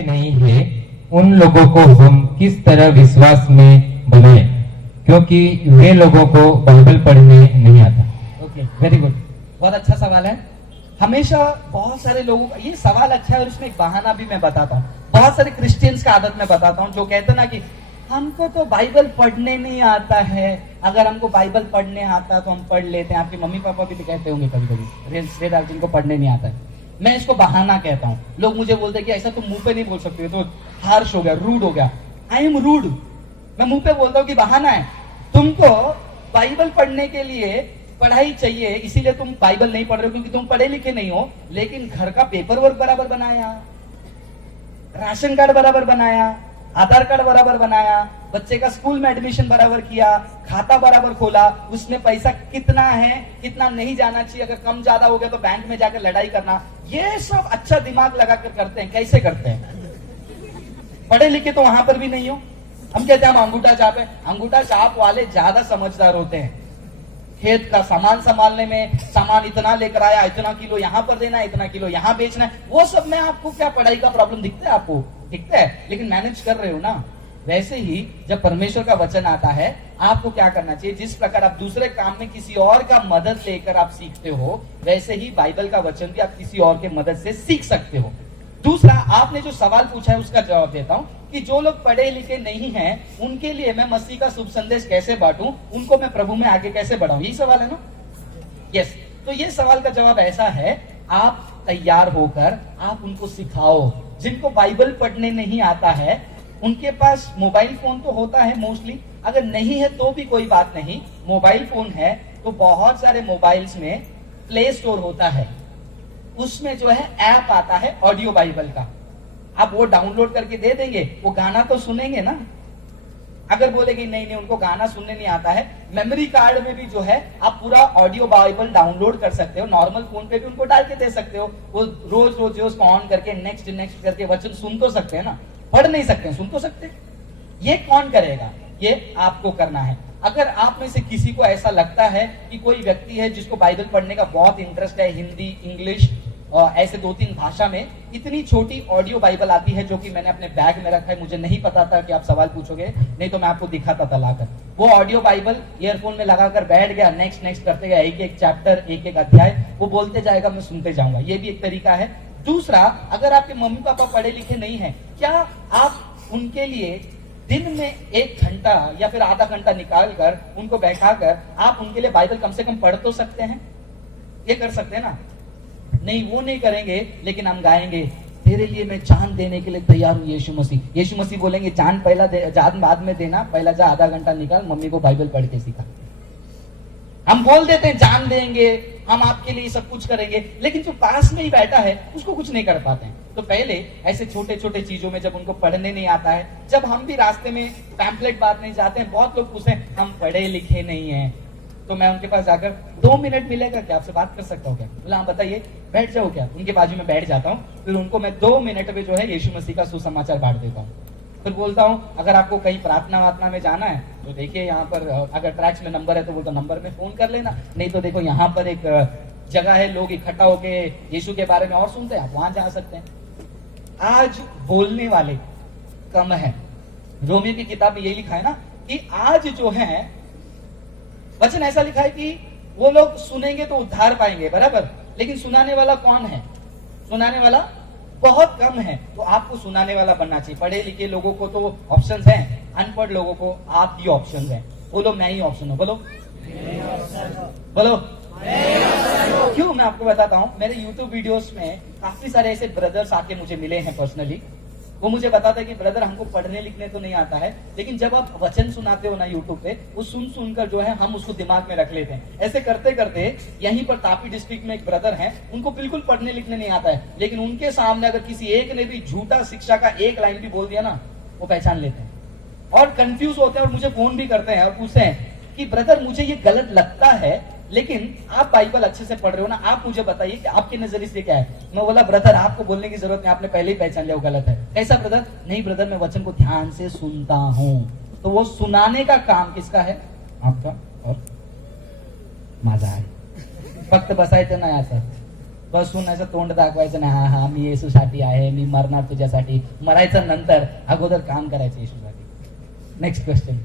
लिखे नहीं है उन लोगों को हम किस तरह विश्वास में बनाए, क्योंकि वे लोगों को बाइबल पढ़ने नहीं आता। ओके, वेरी गुड, बहुत अच्छा सवाल है। हमेशा बहुत सारे लोगों का ये सवाल अच्छा है और इसमें एक बहाना भी मैं बताता हूँ। बहुत सारे क्रिश्चियंस का आदत मैं बताता हूँ जो कहते हैं ना कि हमको तो बाइबल पढ़ने नहीं आता है, अगर हमको बाइबल पढ़ने आता तो हम पढ़ लेते हैं। आपके मम्मी पापा भी तो कहते होंगे कभी कभी जिनको पढ़ने नहीं आता है। मैं इसको बहाना कहता हूँ। लोग मुझे बोलते हैं कि ऐसा तुम मुंह पे नहीं बोल सकते, तो हार्श हो गया, रूड हो गया। I am rude. मैं मुंह पे बोलता हूँ कि बहाना है। तुमको बाइबल पढ़ने के लिए पढ़ाई चाहिए, इसीलिए तुम बाइबल नहीं पढ़ रहे हो क्योंकि तुम पढ़े लिखे नहीं हो। लेकिन घर का पेपर वर्क बराबर बनाया, राशन कार्ड बराबर बनाया, आधार कार्ड बराबर बनाया, बच्चे का स्कूल में एडमिशन बराबर किया, खाता बराबर खोला, उसमें पैसा कितना है कितना नहीं जाना चाहिए, अगर कम ज्यादा हो गया तो बैंक में जाकर लड़ाई करना, ये सब अच्छा दिमाग लगाकर करते हैं। कैसे करते हैं? पढ़े लिखे तो वहां पर भी नहीं हो। हम कहते हैं हम अंगूठा छाप है। अंगूठा छाप वाले ज्यादा समझदार होते हैं। खेत का सामान संभालने में, सामान इतना लेकर आया, इतना किलो यहाँ पर देना है, इतना किलो यहाँ बेचना है, वो सब में आपको क्या पढ़ाई का प्रॉब्लम दिखता है? आपको दिखता है, लेकिन मैनेज कर रहे हो ना। वैसे ही जब परमेश्वर का वचन आता है, आपको क्या करना चाहिए? जिस प्रकार आप दूसरे काम में किसी और का मदद लेकर आप सीखते हो, वैसे ही बाइबल का वचन भी आप किसी और के मदद से सीख सकते हो। दूसरा, आपने जो सवाल पूछा है उसका जवाब देता हूं कि जो लोग पढ़े लिखे नहीं हैं, उनके लिए मैं मसीह का शुभ संदेश कैसे बांटूं, उनको मैं प्रभु में आगे कैसे बढ़ाऊं, यही सवाल है ना? यस। तो ये सवाल का जवाब ऐसा है, आप तैयार होकर आप उनको सिखाओ। जिनको बाइबल पढ़ने नहीं आता है, उनके पास मोबाइल फोन तो होता है मोस्टली, अगर नहीं है तो भी कोई बात नहीं। मोबाइल फोन है तो बहुत सारे मोबाइल्स में प्ले स्टोर होता है, उसमें जो है ऐप आता है ऑडियो बाइबल का। आप वो डाउनलोड करके दे देंगे, वो गाना तो सुनेंगे ना। अगर बोलेगी नहीं उनको गाना सुनने नहीं आता है, मेमोरी कार्ड में भी जो है आप पूरा ऑडियो बाइबल डाउनलोड कर सकते हो। नॉर्मल फोन पे भी उनको डाल के दे सकते हो। वो रोज रोज जो उसको ऑन करके नेक्स्ट नेक्स्ट करके वचन सुन तो सकते हैं ना, पढ़ नहीं सकते हैं, सुन तो सकते हैं। ये कौन करेगा? ये आपको करना है। अगर आप में से किसी को ऐसा लगता है कि कोई व्यक्ति है जिसको बाइबल पढ़ने का बहुत इंटरेस्ट है, हिंदी, इंग्लिश और ऐसे 2-3 भाषा में, इतनी छोटी ऑडियो बाइबल आती है जो कि मैंने अपने बैग में रखा है। मुझे नहीं पता था कि आप सवाल पूछोगे, नहीं तो मैं आपको दिखाता था लाकर। वो ऑडियो बाइबल ईयरफोन में लगाकर बैठ गया, नेक्स्ट नेक्स्ट करते गया, एक एक चैप्टर, एक एक अध्याय वो बोलते जाएगा, मैं सुनते जाऊंगा। ये भी एक तरीका है। दूसरा, अगर आपके मम्मी पापा पढ़े लिखे नहीं है, क्या आप उनके लिए दिन में 1 घंटा या फिर आधा घंटा निकाल कर उनको बैठाकर आप उनके लिए बाइबल कम से कम पढ़ तो सकते हैं? ये कर सकते हैं ना? नहीं, वो नहीं करेंगे, लेकिन हम गाएंगे, तेरे लिए मैं जान देने के लिए तैयार हूं यीशु मसीह। यीशु मसीह बोलेंगे जान पहला जान बाद में देना, पहला जा आधा घंटा निकाल, मम्मी को बाइबल पढ़ के सिखा। हम बोल देते हैं जान देंगे, हम आपके लिए सब कुछ करेंगे, लेकिन जो पास में ही बैठा है उसको कुछ नहीं कर पाते हैं। तो पहले ऐसे छोटे छोटे चीजों में जब उनको पढ़ने नहीं आता है, जब हम भी रास्ते में पैम्पलेट बांटने जाते हैं, बहुत लोग पूछते हैं हम पढ़े लिखे नहीं है, तो मैं उनके पास जाकर 2 मिनट मिलेगा क्या, आपसे बात कर सकता हूँ क्या? बोला हाँ बताइए, बैठ जाओ क्या? उनके बाजू में बैठ जाता हूँ, फिर उनको मैं 2 मिनट में जो है यीशु मसीह का सुसमाचार बांट देता हूँ। फिर बोलता हूँ अगर आपको कहीं प्रार्थना वार्थना में जाना है तो देखिए यहाँ पर अगर ट्रैक्स में नंबर है तो बोलता नंबर में फोन कर लेना, नहीं तो देखो यहाँ पर एक जगह है, लोग इकट्ठा होके यीशु के बारे में और सुनते हैं, आप वहां जा सकते हैं। आज बोलने वाले कम है। रोमी की किताब में यही लिखा है ना कि आज जो है वचन ऐसा लिखा है कि वो लोग सुनेंगे तो उद्धार पाएंगे, बराबर, लेकिन सुनाने वाला कौन है? सुनाने वाला बहुत कम है। तो आपको सुनाने वाला बनना चाहिए। पढ़े लिखे लोगों को तो ऑप्शंस हैं, अनपढ़ लोगों को आप ही ऑप्शंस हैं। बोलो मैं ही ऑप्शन हूं, बोलो बोलो क्यों? मैं आपको बताता हूं, मेरे YouTube वीडियोस में काफी सारे ऐसे ब्रदर्स आके मुझे मिले हैं पर्सनली। वो मुझे बताता है कि ब्रदर हमको पढ़ने लिखने तो नहीं आता है, लेकिन जब आप वचन सुनाते हो ना यूट्यूब पे, वो सुन सुनकर जो है हम उसको दिमाग में रख लेते हैं। ऐसे करते करते यहीं पर तापी डिस्ट्रिक्ट में एक ब्रदर हैं, उनको बिल्कुल पढ़ने लिखने नहीं आता है, लेकिन उनके सामने अगर किसी एक ने भी झूठा शिक्षा का एक लाइन भी बोल दिया ना, वो पहचान लेते हैं और कंफ्यूज होते हैं और मुझे फोन भी करते हैं और पूछते हैं कि ब्रदर मुझे ये गलत लगता है, लेकिन आप बाइबल अच्छे से पढ़ रहे हो ना, आप मुझे बताइए कि आपके नजरिए से क्या है। मैं बोला ब्रदर आपको बोलने की जरूरत नहीं, आपने पहले ही पहचान लिया वो गलत है। कैसा ब्रदर? नहीं ब्रदर मैं वचन को ध्यान से सुनता हूं। तो वो सुनाने का काम किसका है? आपका और माझा है। फक्त बसायचं नाही असं, बसून असं तोंड दाखवायचं नाही, हा हा मी येशूसाठी आहे, मी मरणार तुझ्यासाठी. मरायचं नंतर, अगोदर काम करायचं येशूसाठी. Next question.